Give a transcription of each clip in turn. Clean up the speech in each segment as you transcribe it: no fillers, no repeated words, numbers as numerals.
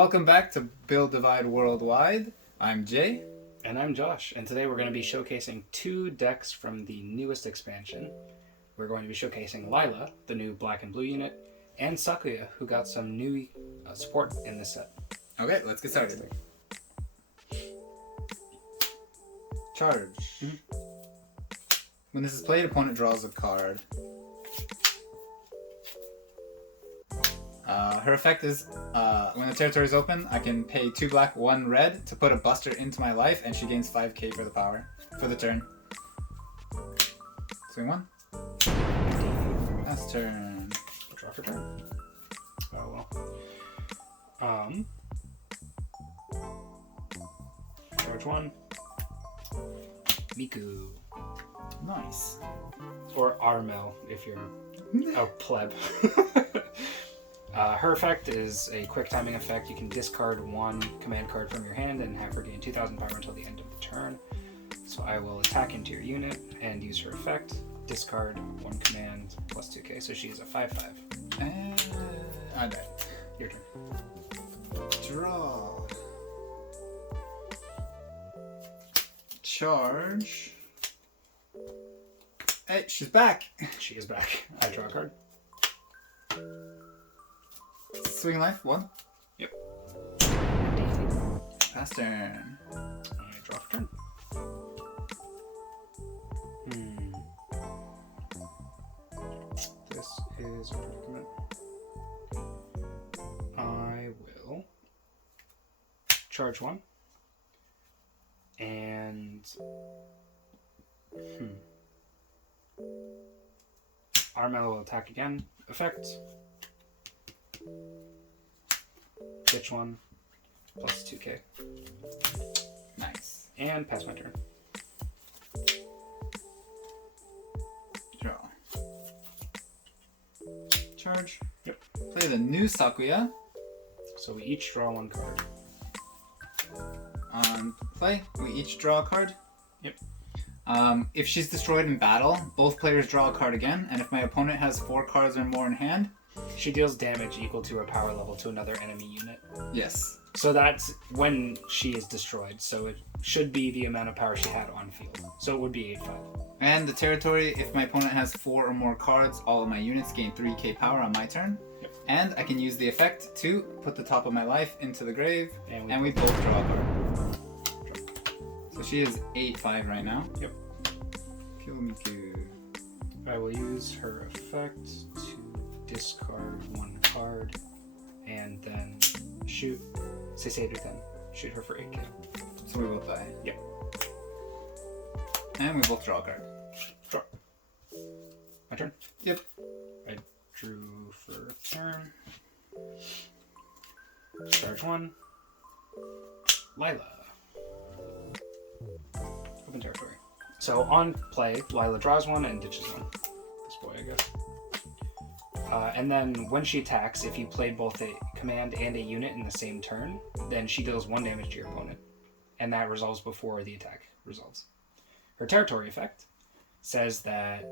Welcome back to Build Divide Worldwide. I'm Jay. And I'm Josh, and today we're going to be showcasing two decks from the newest expansion. We're going to be showcasing Laila, the new black and blue unit, and Sakuya, who got some new support in this set. Okay, let's get started. Charge. When this is played, opponent draws a card. Her effect is, when the territory is open, I can pay 2 black, 1 red to put a buster into my life, and she gains 5k for the power, for the turn. Swing 1. Last turn. Draw for turn. Oh well. Charge 1. Miku. Nice. Or Armel, if you're a pleb. Her effect is a quick timing effect. You can discard 1 command card from your hand and have her gain 2,000 power until the end of the turn. So I will attack into your unit and use her effect. Discard 1 command plus 2k, so she's a 5/5. I died. Your turn. Draw. Charge. Hey, she's back. She is back. I draw a card. Swing life, 1. Yep. Pass turn. I draw for turn. This is a predicament. I will charge 1. And Armel will attack again. Effect. Ditch 1 plus 2k. Nice. And pass my turn. Draw. Charge. Yep. Play the new Sakuya. So we each draw 1 card. On play, we each draw a card. Yep. If she's destroyed in battle, both players draw a card again, and if my opponent has 4 cards or more in hand, She deals damage equal to her power level to another enemy unit. yes. So that's when she is destroyed. So it should be the amount of power she had on field. So it would be 8/5. And the territory, if my opponent has 4 or more cards, all of my units gain 3k power on my turn. Yep. And I can use the effect to put the top of my life into the grave, And we both draw a card. So she is 8/5 right now. Yep. Kill Miku. I will use her effect to discard 1 card and then shoot. Say to 10. Shoot her for 8k. So we both die. Yep. And we both draw a card. Draw. My turn? Yep. I drew for turn. Charge 1. Laila. Open territory. So on play, Laila draws 1 and ditches 1. This boy, I guess. And then when she attacks, if you played both a command and a unit in the same turn, then she deals 1 damage to your opponent. And that resolves before the attack resolves. Her territory effect says that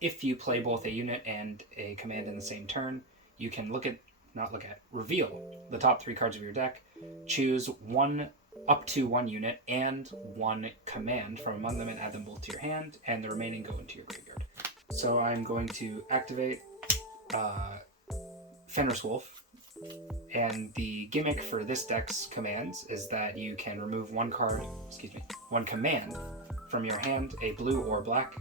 if you play both a unit and a command in the same turn, you can reveal the top 3 cards of your deck, choose up to 1 unit and 1 command from among them and add them both to your hand, and the remaining go into your graveyard. So I'm going to activate Fenris Wolf, and the gimmick for this deck's commands is that you can remove 1 command from your hand, a blue or black,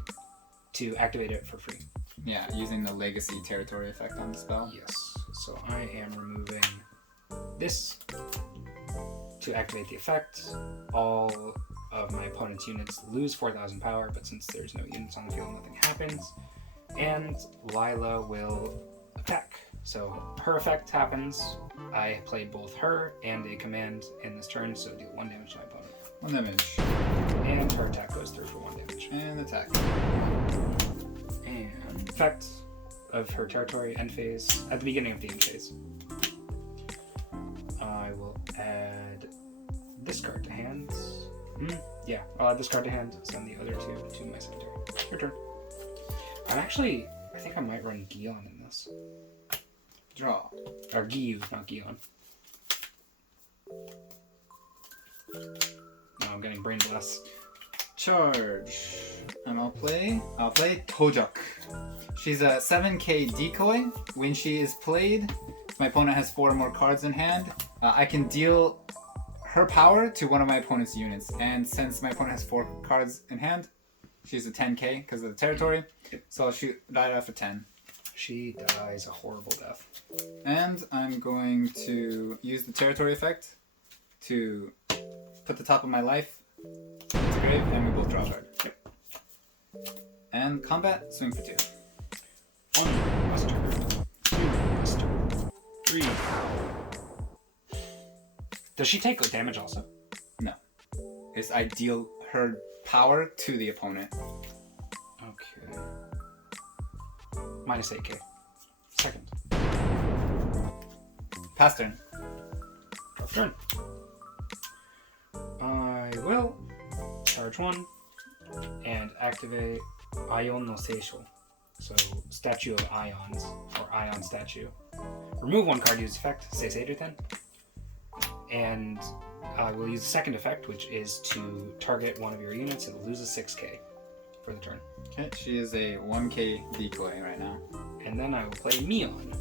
to activate it for free. Yeah, using the legacy territory effect on the spell. Yes. So I am removing this to activate the effect. All of my opponent's units lose 4,000 power, but since there's no units on the field, nothing happens. And Laila will attack. So her effect happens. I played both her and a command in this turn, so deal 1 damage to my opponent. 1 damage. And her attack goes through for 1 damage. And attack. And effect of her territory end phase, at the beginning of the end phase. I will add this card to hand. Yeah, I'll add this card to hand, send the other 2 to my cemetery. Your turn. I think I might run Gion in this. Draw. Or Giyu, not Gion. No, I'm getting brain blast. Charge. And I'll play Tojok. She's a 7k decoy. When she is played, if my opponent has 4 or more cards in hand, I can deal her power to one of my opponent's units. And since my opponent has 4 cards in hand, she's a 10k because of the territory. So I'll shoot Laila for 10. She dies a horrible death. And I'm going to use the territory effect to put the top of my life into grave, and we both draw a card. Yep. And combat, swing for 2. 1 buster. 2 buster. 3. Does she take damage also? No. It's I deal her power to the opponent. Okay. Minus 8k. Second. Pass turn. Drop turn. I will charge 1 and activate Ion no Seisho. So, statue of ions, or ion statue. Remove 1 card, use effect, say then. And I will use the second effect, which is to target one of your units. It loses 6k for the turn. Okay, she is a 1k decoy right now. And then I will play Mion.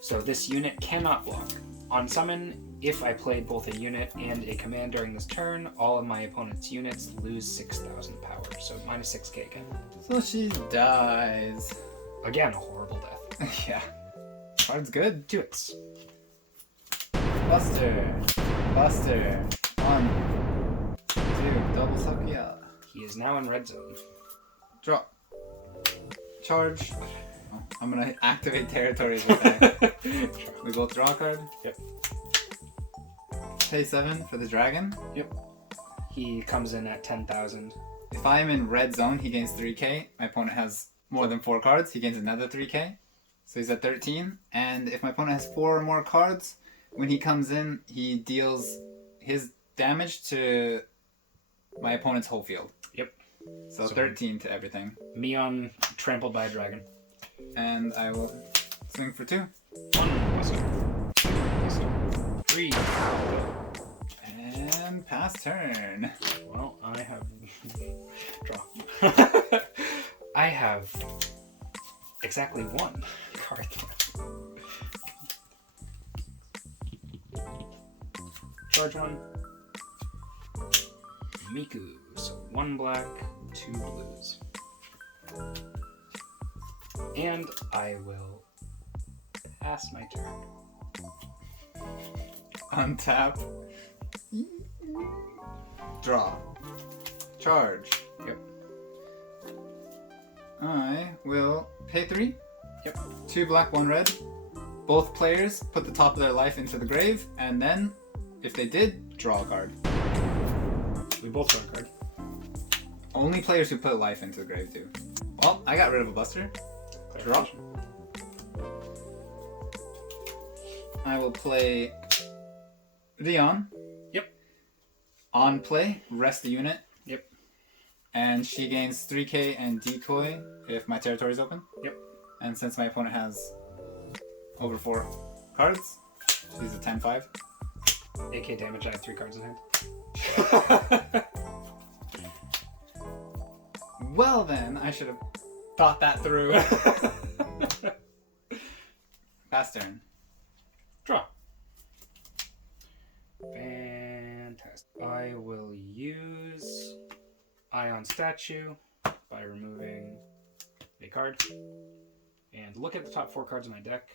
So this unit cannot block. On summon, if I played both a unit and a command during this turn, all of my opponent's units lose 6,000 power. So minus 6k again. So she dies. Again, a horrible death. Yeah. Card's good. 2 hits. Buster. Buster. 1. 2. Double Sakuya. He is now in red zone. Draw. Charge. Oh, I'm gonna activate territories with that. We both draw a card. Yep. Pay 7 for the dragon. Yep. He comes in at 10,000. If I'm in red zone, he gains 3k. My opponent has more than 4 cards. He gains another 3k. So he's at 13. And if my opponent has 4 or more cards, when he comes in, he deals his damage to my opponent's whole field. Yep. So 13 to everything. Mion trampled by a dragon. And I will swing for 2. 1 buster. 2 buster. 3. And pass turn. Well, I have... Draw. I have exactly 1 card. Charge 1. Miku. So 1 black, 2 blues. And I will pass my turn. Untap. Draw. Charge. Yep. I will pay 3. Yep. 2 black, 1 red. Both players put the top of their life into the grave, and then, if they did, draw a card. We both draw a card. Only players who put life into the grave do. Well, I got rid of a buster. Draw. I will play Rion. Yep. On play, rest the unit. Yep. And she gains 3k and decoy if my territory is open. Yep. And since my opponent has over 4 cards, she's a 10-5. 8k damage, I have 3 cards in hand. Well then, I should have thought that through. Pass turn. Draw. Fantastic. I will use Ion Statue by removing a card. And look at the top 4 cards of my deck.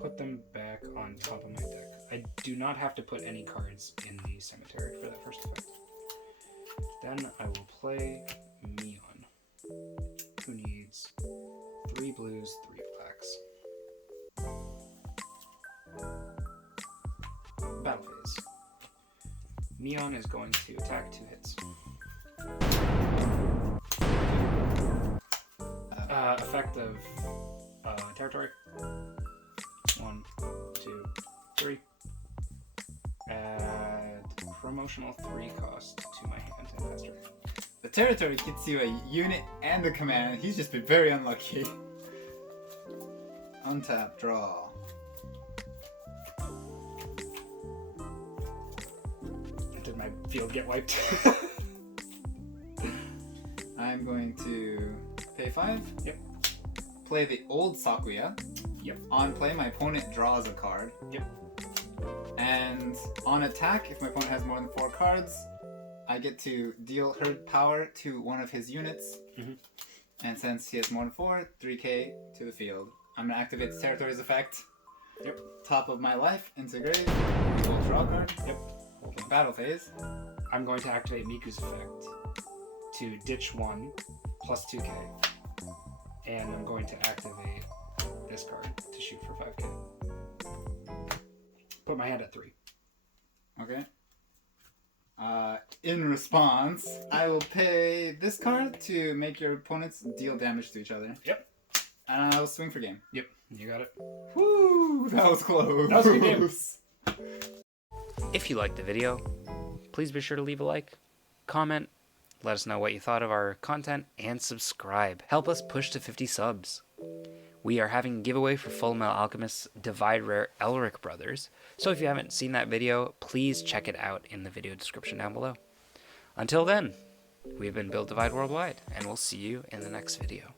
Put them back on top of my deck. I do not have to put any cards in the cemetery for that first effect. Then I will play Mion, who needs 3 blues, 3 blacks. Battle phase. Mion is going to attack 2 hits. Effect of territory. 1, 2, 3. Add promotional 3 cost to my hand and master. The territory gets you a unit and a command. He's just been very unlucky. Untap, draw. field get wiped. I'm going to pay 5. Yep. Play the old Sakuya. Yep. On play, my opponent draws a card. Yep. And on attack, if my opponent has more than 4 cards, I get to deal herd power to one of his units. Mhm. And since he has more than 4, 3k to the field. I'm going to activate the Territories effect. Yep. Top of my life, integrate. We'll draw a card. Yep. Okay, battle phase. I'm going to activate Miku's effect to ditch 1 plus 2k. And I'm going to activate this card to shoot for 5k. Put my hand at 3. Okay. In response, I will pay this card to make your opponents deal damage to each other. Yep. And I'll swing for game. Yep, you got it. Woo! That was close. That was a good game. If you liked the video, please be sure to leave a like, comment, let us know what you thought of our content, and subscribe. Help us push to 50 subs. We are having a giveaway for Fullmetal Alchemist Divide Rare Elric Brothers, so if you haven't seen that video, please check it out in the video description down below. Until then, we've been Build Divide Worldwide, and we'll see you in the next video.